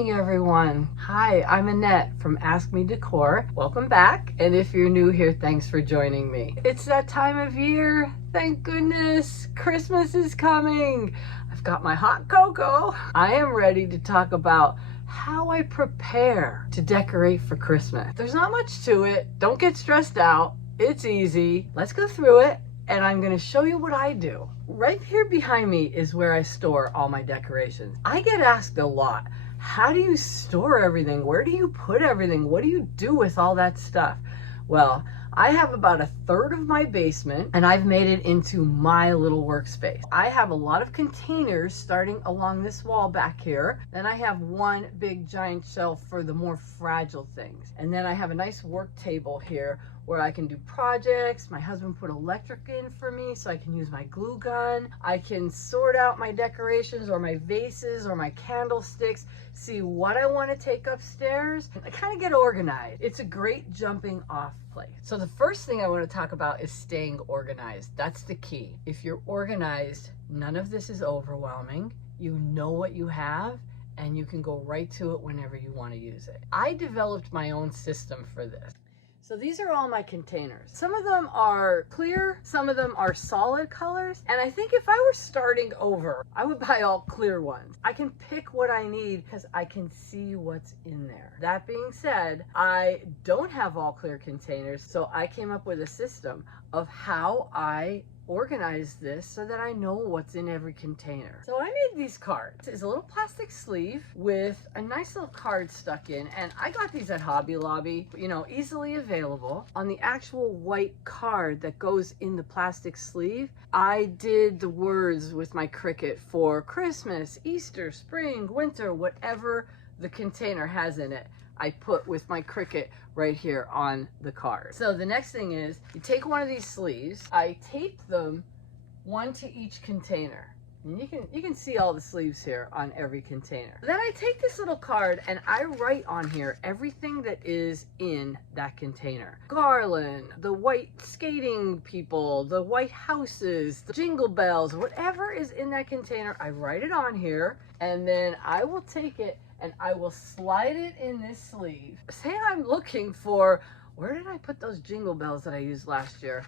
morning, everyone. Hi, I'm Annette from Ask Me Decor. Welcome back. And if you're new here, thanks for joining me. It's that time of year. Thank goodness. Christmas is coming. I've got my hot cocoa. I am ready to talk about how I prepare to decorate for Christmas. There's not much to it. Don't get stressed out. It's easy. Let's go through it. And I'm going to show you what I do. Right here behind me is where I store all my decorations. I get asked a lot, how do you store everything? Where do you put everything? What do you do with all that stuff? Well, I have about 1/3 of my basement and I've made it into my little workspace. I have a lot of containers starting along this wall back here. Then I have one big giant shelf for the more fragile things. And then I have a nice work table here where I can do projects. My husband put electric in for me so I can use my glue gun. I can sort out my decorations or my vases or my candlesticks, see what I want to take upstairs. I kind of get organized. It's a great jumping off place. So the first thing I want to talk about is staying organized. That's the key. If you're organized, none of this is overwhelming. You know what you have and you can go right to it whenever you want to use it. I developed my own system for this. So these are all my containers. Some of them are clear, some of them are solid colors. And I think if I were starting over, I would buy all clear ones. I can pick what I need because I can see what's in there. That being said, I don't have all clear containers. So I came up with a system of how I organize this so that I know what's in every container. So I made these cards. It's a little plastic sleeve with a nice little card stuck in, and I got these at Hobby Lobby, you know, easily available. On the actual white card that goes in the plastic sleeve, I did the words with my Cricut for Christmas, Easter, spring, winter, whatever the container has in it. I put with my Cricut right here on the card. So the next thing is you take one of these sleeves. I tape them one to each container. And you can see all the sleeves here on every container. Then I take this little card and I write on here everything that is in that container. Garland, the white skating people, the white houses, the jingle bells, whatever is in that container, I write it on here, and then I will take it and I will slide it in this sleeve. Say I'm looking for, where did I put those jingle bells that I used last year?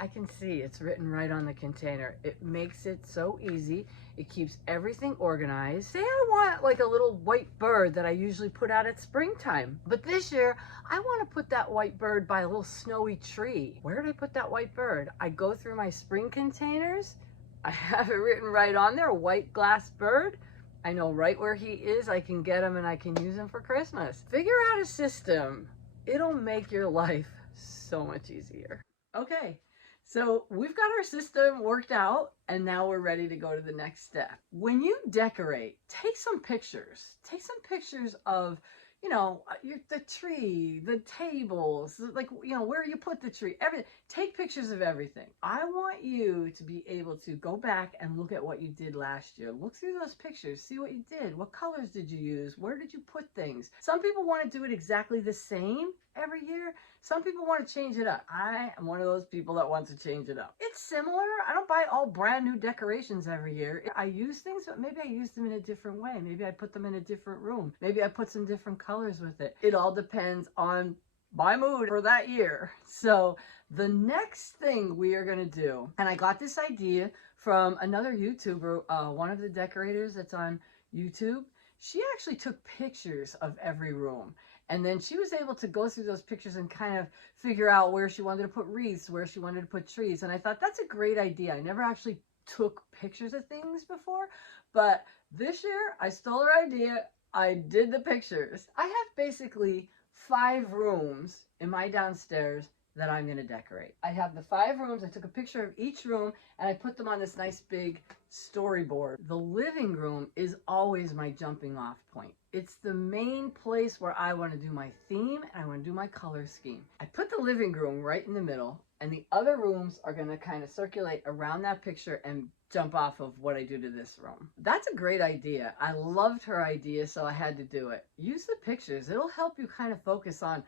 I can see it's written right on the container. It makes it so easy. It keeps everything organized. Say I want like a little white bird that I usually put out at springtime. But this year, I want to put that white bird by a little snowy tree. Where did I put that white bird? I go through my spring containers. I have it written right on there, white glass bird. I know right where he is. I can get him and I can use him for Christmas. Figure out a system. It'll make your life so much easier. Okay. So we've got our system worked out and now we're ready to go to the next step. When you decorate, take some pictures. Take some pictures of, you know, the tree, the tables, like, you know, where you put the tree, everything. Take pictures of everything. I want you to be able to go back and look at what you did last year. Look through those pictures, see what you did. What colors did you use? Where did you put things? Some people want to do it exactly the same every year. Some people want to change it up. I am one of those people that wants to change it up. It's similar. I don't buy all brand new decorations every year. I use things, but maybe I use them in a different way. Maybe I put them in a different room. Maybe I put some different colors with it. It all depends on my mood for that year. So the next thing we are going to do, and I got this idea from another YouTuber, one of the decorators that's on YouTube. She actually took pictures of every room. And then she was able to go through those pictures and kind of figure out where she wanted to put wreaths, where she wanted to put trees. And I thought that's a great idea. I never actually took pictures of things before, but this year I stole her idea. I did the pictures. I have basically 5 rooms in my downstairs that I'm going to decorate. I have the 5 rooms. I took a picture of each room and I put them on this nice big storyboard. The living room is always my jumping off point. It's the main place where I want to do my theme and I want to do my color scheme. I put the living room right in the middle and the other rooms are going to kind of circulate around that picture and jump off of what I do to this room. That's a great idea. I loved her idea, so I had to do it. Use the pictures. It'll help you kind of focus on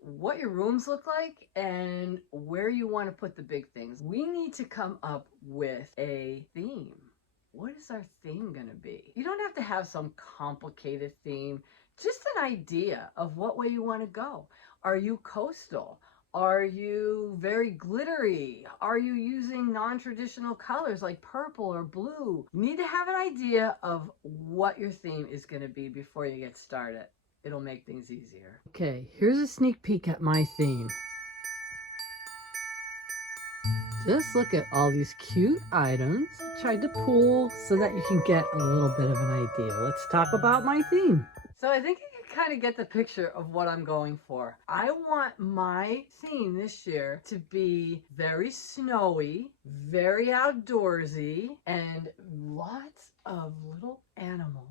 what your rooms look like and where you want to put the big things. We need to come up with a theme. what is our theme going to be? You don't have to have some complicated theme, just an idea of what way you want to go. Are you coastal? Are you very glittery? Are you using non-traditional colors like purple or blue? You need to have an idea of what your theme is going to be before you get started. It'll make things easier. Okay, here's a sneak peek at my theme. Just look at all these cute items I tried to pull so that you can get a little bit of an idea. Let's talk about my theme. So I think you can kind of get the picture of what I'm going for. I want my theme this year to be very snowy, very outdoorsy, and lots of little animals.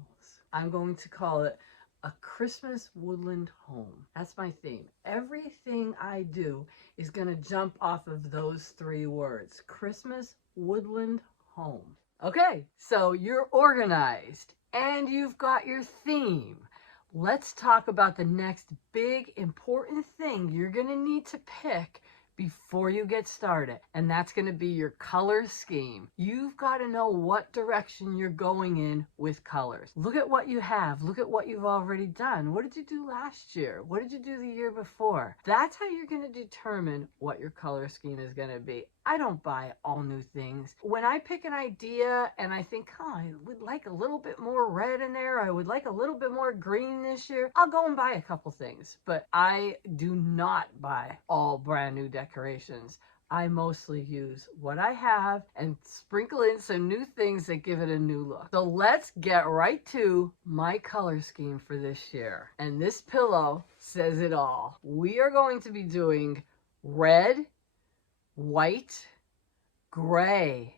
I'm going to call it a Christmas woodland home. That's my theme. Everything I do is going to jump off of those 3 words. Christmas woodland home. Okay, so you're organized and you've got your theme. Let's talk about the next big important thing you're going to need to pick before you get started, and that's going to be your color scheme. You've got to know what direction you're going in with colors. Look at what you have. Look at what you've already done. What did you do last year? What did you do the year before? That's how you're going to determine what your color scheme is going to be. I don't buy all new things. When I pick an idea and I think, oh, I would like a little bit more red in there, I would like a little bit more green this year, I'll go and buy a couple things. But I do not buy all brand new decorations. I mostly use what I have and sprinkle in some new things that give it a new look. So let's get right to my color scheme for this year. And this pillow says it all. We are going to be doing red, white, gray,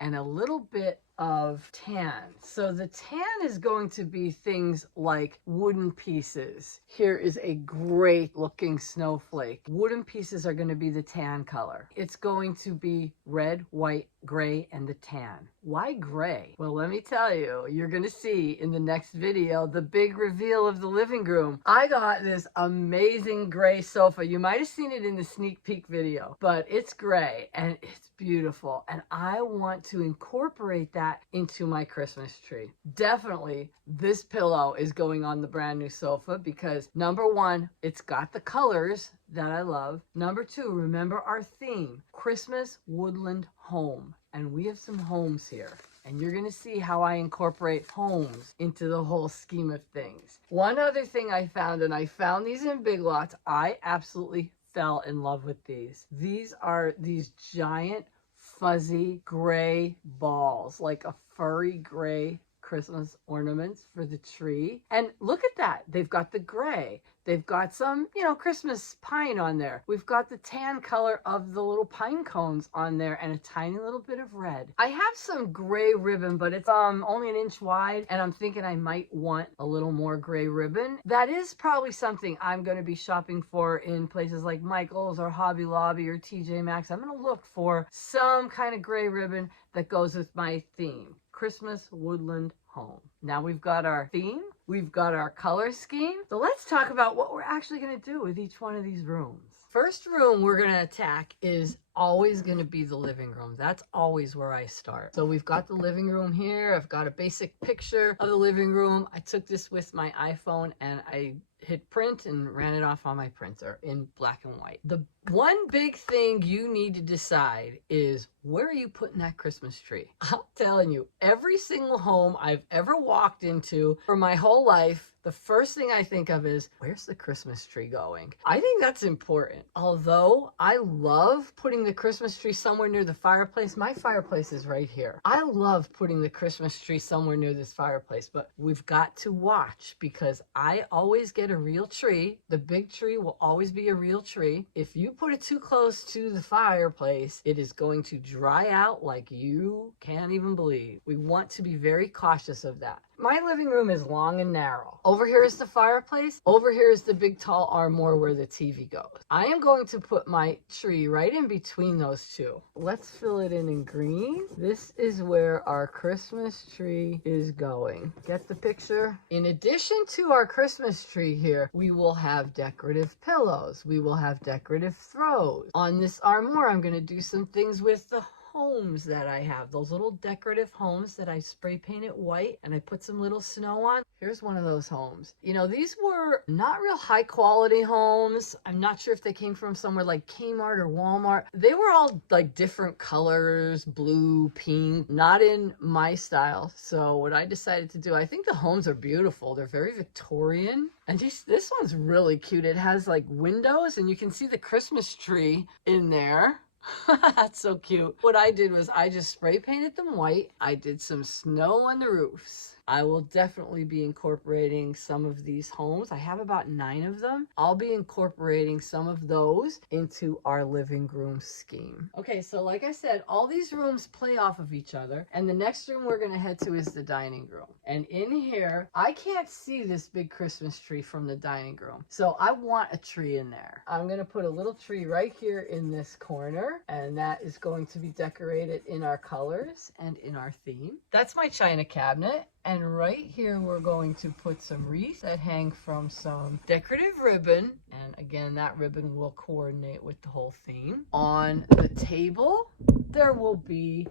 and a little bit of tan. So the tan is going to be things like wooden pieces. Here is a great looking snowflake. Wooden pieces are going to be the tan color. It's going to be red, white, gray, and the tan. Why gray? Well, let me tell you, you're going to see in the next video the big reveal of the living room. I got this amazing gray sofa. You might have seen it in the sneak peek video, but it's gray and it's beautiful. And I want to incorporate that into my Christmas tree. Definitely this pillow is going on the brand new sofa because number 1, it's got the colors that I love. Number 2, remember our theme, Christmas woodland home. And we have some homes here. And you're going to see how I incorporate homes into the whole scheme of things. One other thing I found, and I found these in Big Lots, I absolutely fell in love with these. These are these giant fuzzy gray balls, like a furry gray Christmas ornaments for the tree. And look at that. They've got the gray. They've got some, Christmas pine on there. We've got the tan color of the little pine cones on there and a tiny little bit of red. I have some gray ribbon, but it's only 1 inch wide, and I'm thinking I might want a little more gray ribbon. That is probably something I'm going to be shopping for in places like Michael's or Hobby Lobby or TJ Maxx. I'm going to look for some kind of gray ribbon that goes with my theme, Christmas woodland home. Now we've got our theme, we've got our color scheme. So let's talk about what we're actually going to do with each one of these rooms. First room we're going to attack is always going to be the living room. That's always where I start. So we've got the living room here. I've got a basic picture of the living room. I took this with my iPhone and I hit print and ran it off on my printer in black and white. The one big thing you need to decide is, where are you putting that Christmas tree? I'm telling you, every single home I've ever walked into for my whole life, the first thing I think of is, where's the Christmas tree going? I think that's important. Although I love putting the Christmas tree somewhere near the fireplace. My fireplace is right here. I love putting the Christmas tree somewhere near this fireplace, but we've got to watch because I always get a real tree. The big tree will always be a real tree. If you put it too close to the fireplace, it is going to dry out like you can't even believe. We want to be very cautious of that. My living room is long and narrow. Over here is the fireplace. Over here is the big tall armoire where the TV goes. I am going to put my tree right in between those two. Let's fill it in green. This is where our Christmas tree is going. Get the picture? In addition to our Christmas tree here, we will have decorative pillows. We will have decorative throws. On this armoire, I'm going to do some things with the homes that I have, those little decorative homes that I spray painted white and I put some little snow on. Here's one of those homes. You know, these were not real high quality homes. I'm not sure if they came from somewhere like Kmart or Walmart. They were all like different colors, blue, pink, not in my style. So what I decided to do, I think the homes are beautiful. They're very Victorian. And this one's really cute. It has like windows and you can see the Christmas tree in there. That's so cute. What I did was I just spray painted them white. I did some snow on the roofs. I will definitely be incorporating some of these homes. I have about 9 of them. I'll be incorporating some of those into our living room scheme. Okay, so like I said, all these rooms play off of each other. And the next room we're going to head to is the dining room. And in here, I can't see this big Christmas tree from the dining room. So I want a tree in there. I'm going to put a little tree right here in this corner. And that is going to be decorated in our colors and in our theme. That's my china cabinet. And right here, we're going to put some wreaths that hang from some decorative ribbon. And again, that ribbon will coordinate with the whole theme. On the table, there will be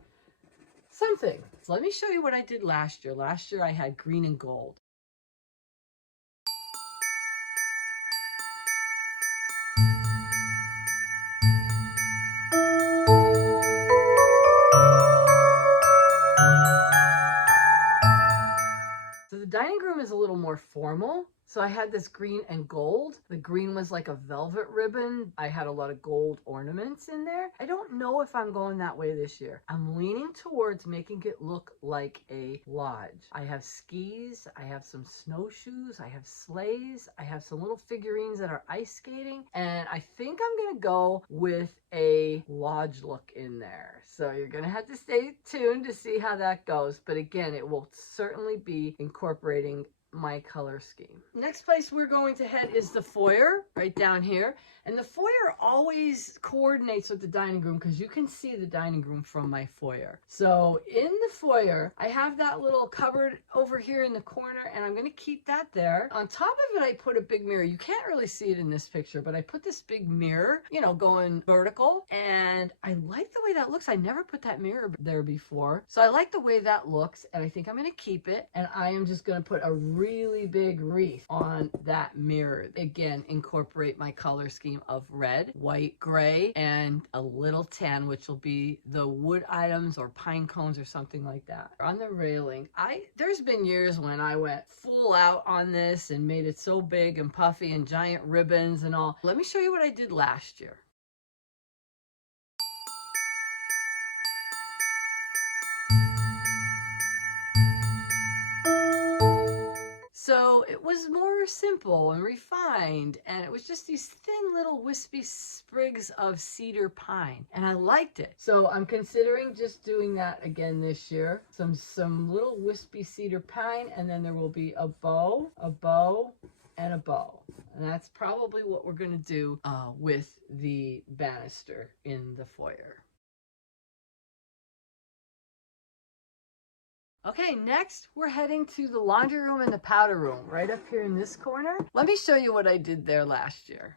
something. So let me show you what I did last year. Last year, I had green and gold. So the dining room is a little more formal. So I had this green and gold. The green was like a velvet ribbon. I had a lot of gold ornaments in there. I don't know if I'm going that way this year. I'm leaning towards making it look like a lodge. I have skis, I have some snowshoes, I have sleighs, I have some little figurines that are ice skating, and I think I'm gonna go with a lodge look in there. So you're gonna have to stay tuned to see how that goes. But again, it will certainly be incorporating my color scheme. Next place we're going to head is the foyer, right down here. And the foyer always coordinates with the dining room because you can see the dining room from my foyer. So in the foyer, I have that little cupboard over here in the corner, and I'm going to keep that there. On top of it, I put a big mirror. You can't really see it in this picture, but I put this big mirror, you know, going vertical, and I like the way that looks. I never put that mirror there before. So I like the way that looks, and I think I'm going to keep it, and I am just going to put a really big wreath on that mirror. Again, incorporate my color scheme of red, white, gray, and a little tan, which will be the wood items or pine cones or something like that. On the railing, there's been years when I went full out on this and made it so big and puffy and giant ribbons and all. Let me show you what I did last year. So it was more simple and refined, and it was just these thin little wispy sprigs of cedar pine, and I liked it. So I'm considering just doing that again this year. Some little wispy cedar pine, and then there will be a bow, and a bow. And that's probably what we're going to do with the banister in the foyer. Okay, next we're heading to the laundry room and the powder room, right up here in this corner. Let me show you what I did there last year.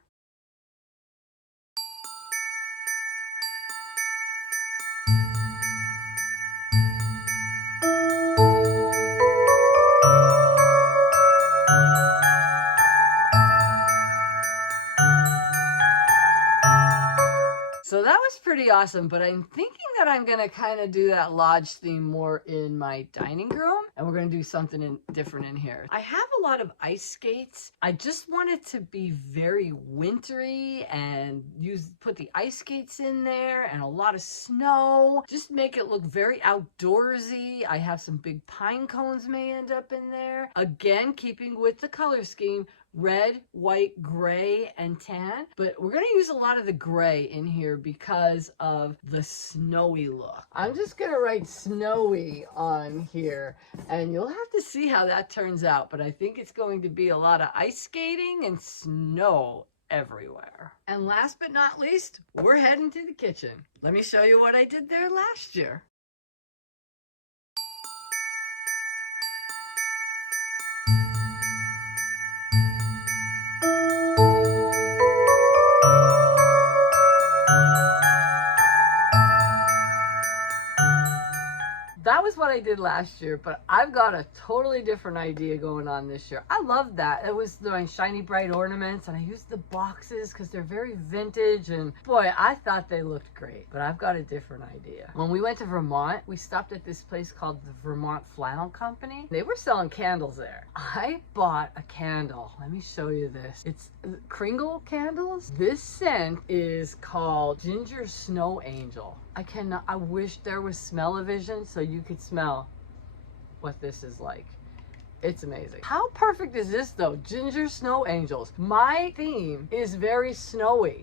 So that was pretty awesome, but I'm thinking that I'm going to kind of do that lodge theme more in my dining room, and we're going to do something different in here. I have a lot of ice skates. I just want it to be very wintry and put the ice skates in there and a lot of snow. Just make it look very outdoorsy. I have some big pine cones may end up in there. Again, keeping with the color scheme, red, white, gray, and tan. But we're going to use a lot of the gray in here because of the snowy look. I'm just going to write snowy on here, and you'll have to see how that turns out. But I think it's going to be a lot of ice skating and snow everywhere. And last but not least, we're heading to the kitchen. Let me show you what I did there last year. I did last year, but I've got a totally different idea going on this year. I love that. It was doing shiny bright ornaments, and I used the boxes because they're very vintage, and boy, I thought they looked great. But I've got a different idea. When we went to Vermont, we stopped at this place called the Vermont Flannel Company. They were selling candles there. I bought a candle. Let me show you this. It's Kringle candles. This scent is called Ginger Snow Angel. I wish there was smell-o-vision so you could smell what this is like. It's amazing. How perfect is this though? Ginger Snow Angels. My theme is very snowy.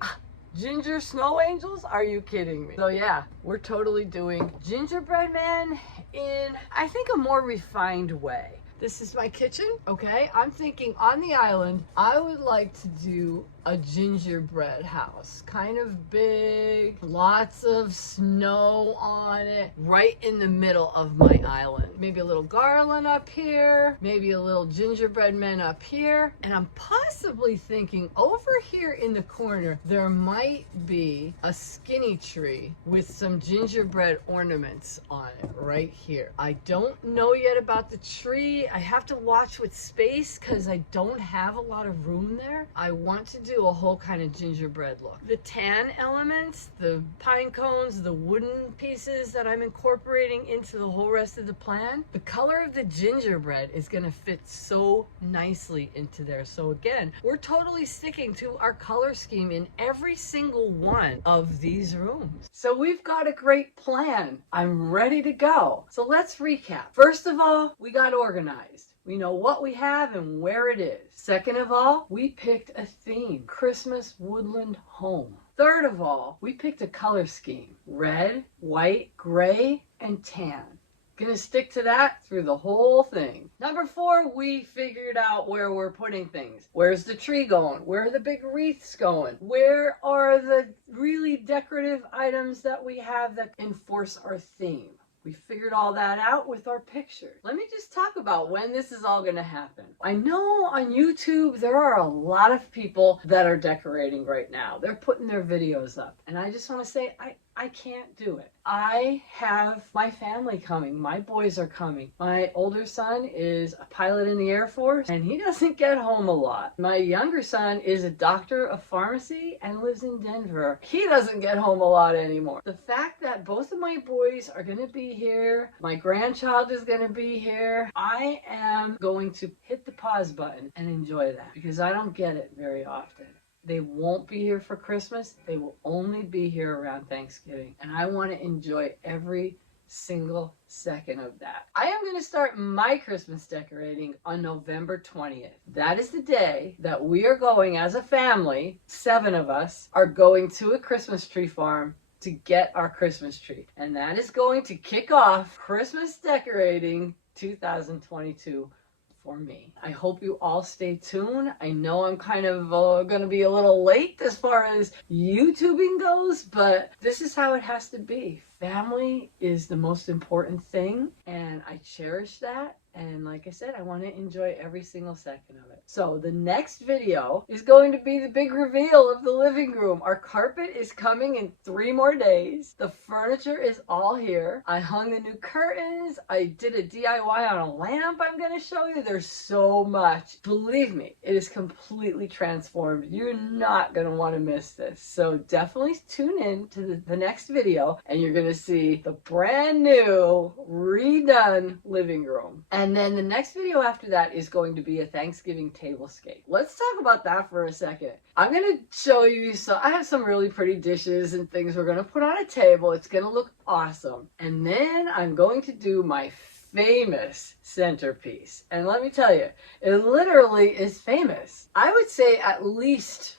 Ginger Snow Angels? Are you kidding me? So yeah, we're totally doing gingerbread man in, I think, a more refined way. This is my kitchen, okay? I'm thinking on the island, I would like to do a gingerbread house. Kind of big, lots of snow on it, right in the middle of my island. Maybe a little garland up here, maybe a little gingerbread men up here. And I'm possibly thinking over here in the corner, there might be a skinny tree with some gingerbread ornaments on it right here. I don't know yet about the tree. I have to watch with space because I don't have a lot of room there. I want to do a whole kind of gingerbread look. The tan elements, the pine cones, the wooden pieces that I'm incorporating into the whole rest of the plan, the color of the gingerbread is going to fit so nicely into there. So again, we're totally sticking to our color scheme in every single one of these rooms. So we've got a great plan. I'm ready to go. So let's recap. First of all, we got organized. We know what we have and where it is. Second of all, we picked a theme, Christmas woodland home. Third of all, we picked a color scheme, red, white, gray, and tan. Gonna stick to that through the whole thing. Number 4, we figured out where we're putting things. Where's the tree going? Where are the big wreaths going? Where are the really decorative items that we have that enforce our theme? We figured all that out with our pictures. Let me just talk about when this is all gonna happen. I know on YouTube there are a lot of people that are decorating right now. They're putting their videos up. And I just wanna say, I can't do it. I have my family coming. My boys are coming. My older son is a pilot in the Air Force, and he doesn't get home a lot. My younger son is a doctor of pharmacy and lives in Denver. He doesn't get home a lot anymore. The fact that both of my boys are going to be here, my grandchild is going to be here, I am going to hit the pause button and enjoy that because I don't get it very often. They won't be here for Christmas. They will only be here around Thanksgiving. And I want to enjoy every single second of that. I am going to start my Christmas decorating on November 20th. That is the day that we are going as a family, 7 of us, are going to a Christmas tree farm to get our Christmas tree. And that is going to kick off Christmas decorating 2022. For me. I hope you all stay tuned. I know I'm kind of going to be a little late as far as YouTubing goes, but this is how it has to be. Family is the most important thing, and I cherish that. And like I said, I want to enjoy every single second of it. So the next video is going to be the big reveal of the living room. Our carpet is coming in 3 more days. The furniture is all here. I hung the new curtains. I did a DIY on a lamp I'm going to show you. There's so much. Believe me, it is completely transformed. You're not going to want to miss this. So definitely tune in to the next video, and you're going to see the brand new redone living room. And then the next video after that is going to be a Thanksgiving tablescape. Let's talk about that for a second. I'm going to show you I have some really pretty dishes and things we're going to put on a table. It's going to look awesome. And then I'm going to do my famous centerpiece. And let me tell you, it literally is famous. I would say at least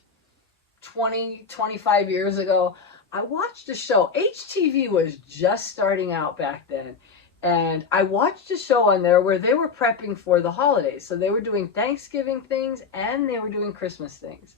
20, 25 years ago, I watched a show. HTV was just starting out back then. And I watched a show on there where they were prepping for the holidays. So they were doing Thanksgiving things and they were doing Christmas things.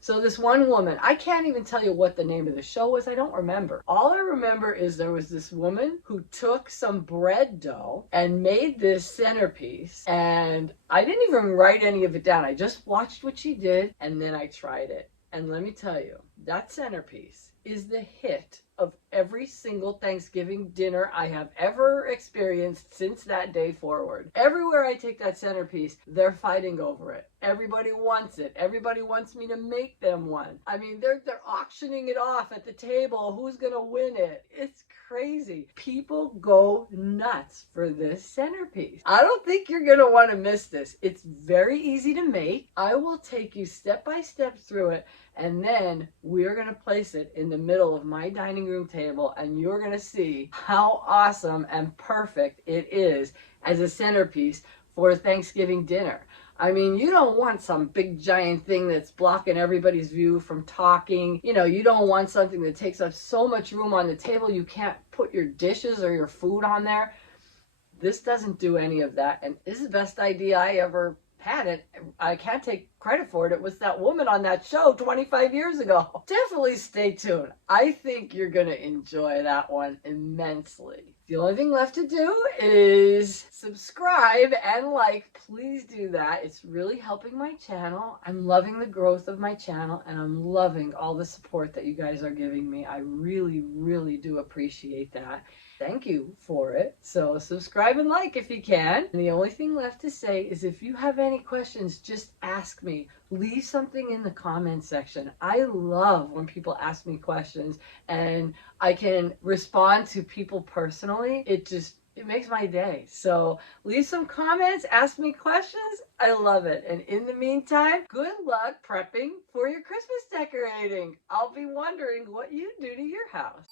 So this one woman, I can't even tell you what the name of the show was. I don't remember. All I remember is there was this woman who took some bread dough and made this centerpiece. And I didn't even write any of it down. I just watched what she did and then I tried it. And let me tell you, that centerpiece is the hit of every single Thanksgiving dinner I have ever experienced since that day forward. Everywhere I take that centerpiece, they're fighting over it. Everybody wants it. Everybody wants me to make them one. I mean, they're auctioning it off at the table. Who's gonna win it? It's crazy. People go nuts for this centerpiece. I don't think you're gonna want to miss this. It's very easy to make. I will take you step by step through it, and then we're gonna place it in the middle of my dining room table, and you're gonna see how awesome and perfect it is as a centerpiece for Thanksgiving dinner. I mean, you don't want some big giant thing that's blocking everybody's view from talking. You know, you don't want something that takes up so much room on the table you can't put your dishes or your food on there. This doesn't do any of that, and this is the best idea I ever had. It. I can't take credit for it. It was that woman on that show 25 years ago. Definitely stay tuned. I think you're going to enjoy that one immensely. The only thing left to do is subscribe and like. Please do that. It's really helping my channel. I'm loving the growth of my channel, and I'm loving all the support that you guys are giving me. I really, really do appreciate that. Thank you for it. So subscribe and like if you can. And the only thing left to say is if you have any questions, just ask me. Leave something in the comment section. I love when people ask me questions and I can respond to people personally. It makes my day. So leave some comments, ask me questions. I love it. And in the meantime, good luck prepping for your Christmas decorating. I'll be wondering what you do to your house.